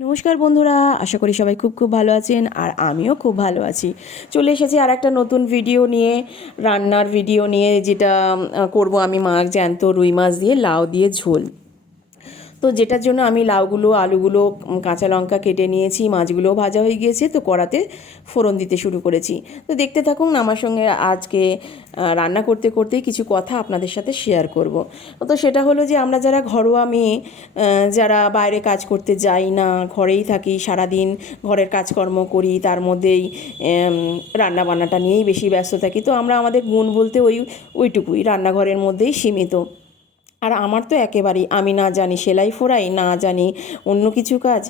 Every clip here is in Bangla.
নমস্কার বন্ধুরা, আশা করি সবাই খুব খুব ভালো আছেন আর আমিও খুব ভালো আছি। চলে এসেছি আর একটা নতুন ভিডিও নিয়ে, রান্নার ভিডিও নিয়ে, যেটা করব আমি মাছ জ্যান্ত রুই মাছ দিয়ে লাউ দিয়ে ঝোল। তো যেটার জন্য আমি লাউগুলো আলুগুলো কাঁচা লঙ্কা কেটে নিয়েছি, মাছগুলোও ভাজা হয়ে গিয়েছে, তো কড়াতে ফোড়ন দিতে শুরু করেছি। তো দেখতে থাকুন আমার সঙ্গে। আজকে রান্না করতে করতেই কিছু কথা আপনাদের সাথে শেয়ার করব। তো সেটা হলো যে আমরা যারা ঘরোয়া মেয়ে, যারা বাইরে কাজ করতে যাই না, ঘরেই থাকি সারাদিন, ঘরের কাজকর্ম করি, তার মধ্যেই রান্না বান্নাটা নিয়েই বেশি ব্যস্ত থাকি, তো আমরা আমাদের গুণ বলতে ওইটুকুই, রান্নাঘরের মধ্যেই সীমিত। আর আমার তো একেবারেই, আমি না জানি সেলাই ফোড়াই, না জানি অন্য কিছু কাজ,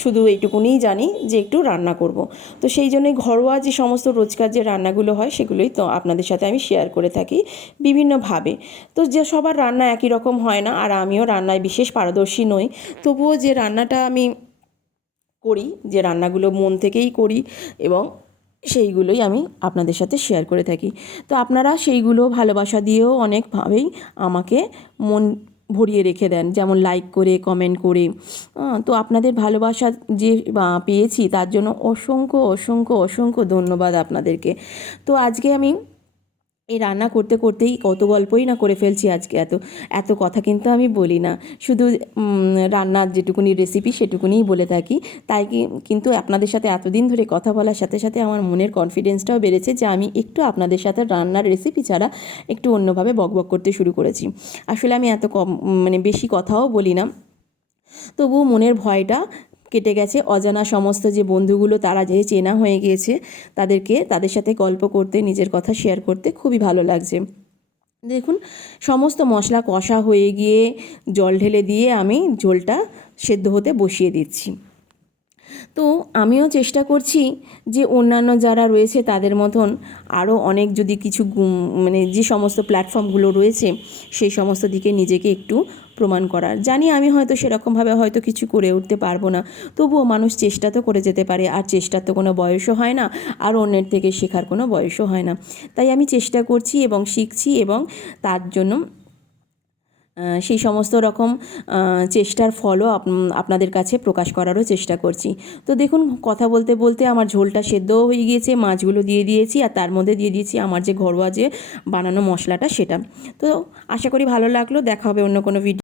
শুধু এইটুকুনিই জানি যে একটু রান্না করব। তো সেই জন্যই ঘরোয়া যে সমস্ত রোজকার যে রান্নাগুলো হয় সেগুলোই তো আপনাদের সাথে আমি শেয়ার করে থাকি বিভিন্নভাবে। তো যে সবার রান্না একই রকম হয় না, আর আমিও রান্নায় বিশেষ পারদর্শী নই, তবুও যে রান্নাটা আমি করি, যে রান্নাগুলো মন থেকেই করি, এবং সেইগুলোই আমি আপনাদের সাথে শেয়ার করে থাকি। তো আপনারা সেইগুলো ভালোবাসা দিয়েও অনেকভাবেই আমাকে মন ভরিয়ে রেখে দেন, যেমন লাইক করে, কমেন্ট করে। তো আপনাদের ভালোবাসা যে পেয়েছি, তার জন্য অসংখ্য অসংখ্য অসংখ্য ধন্যবাদ আপনাদেরকে। তো আজকে আমি এই রান্না করতে করতেই কত গল্পই না করে ফেলছি আজকে। এত এত কথা কিন্তু আমি বলি না, শুধু রান্নার যেটুকুনি রেসিপি সেটুকুনিই বলে থাকি। তাই কিন্তু আপনাদের সাথে এতদিন ধরে কথা বলার সাথে সাথে আমার মনের কনফিডেন্সটাও বেড়েছে, যে আমি একটু আপনাদের সাথে রান্নার রেসিপি ছাড়া একটু অন্যভাবে বকবক করতে শুরু করেছি। আসলে আমি এত কম, বেশি কথাও বলি না, তবুও মনের ভয়টা কেটে গেছে। অজানা সমস্ত যে বন্ধুগুলো, তারা যে চেনা হয়ে গিয়েছে, তাদের সাথে গল্প করতে, নিজের কথা শেয়ার করতে খুবই ভালো লাগছে। দেখুন, সমস্ত মশলা কষা হয়ে গিয়ে জল ঢেলে দিয়ে আমি ঝোলটা সেদ্ধ হতে বসিয়ে দিচ্ছি। তো আমিও চেষ্টা করছি যে অন্যান্য যারা রয়েছে তাদের মতন আরও অনেক, যদি কিছু যে সমস্ত প্ল্যাটফর্মগুলো রয়েছে সেই সমস্ত দিকে নিজেকে একটু প্রমাণ করার। জানি আমি হয়তো সেরকমভাবে হয়তো কিছু করে উঠতে পারবো না, তবুও মানুষ চেষ্টা তো করে যেতে পারে, আর চেষ্টার তো কোনো বয়সও হয় না, আর অন্যের থেকে শেখার কোনো বয়সও হয় না। তাই আমি চেষ্টা করছি এবং শিখছি, এবং তার জন্য সেই সমস্ত রকম চেষ্টার ফলও আপনাদের কাছে প্রকাশ করারও চেষ্টা করছি। তো দেখুন, কথা বলতে বলতে আমার ঝোলটা সেদ্ধও হয়ে গিয়েছে, মাছগুলো দিয়ে দিয়েছি, আর তার মধ্যে দিয়ে দিয়েছি আমার যে ঘরোয়া যে বানানো মশলাটা, সেটা। তো আশা করি ভালো লাগলো। দেখা হবে অন্য কোনো ভিডিও।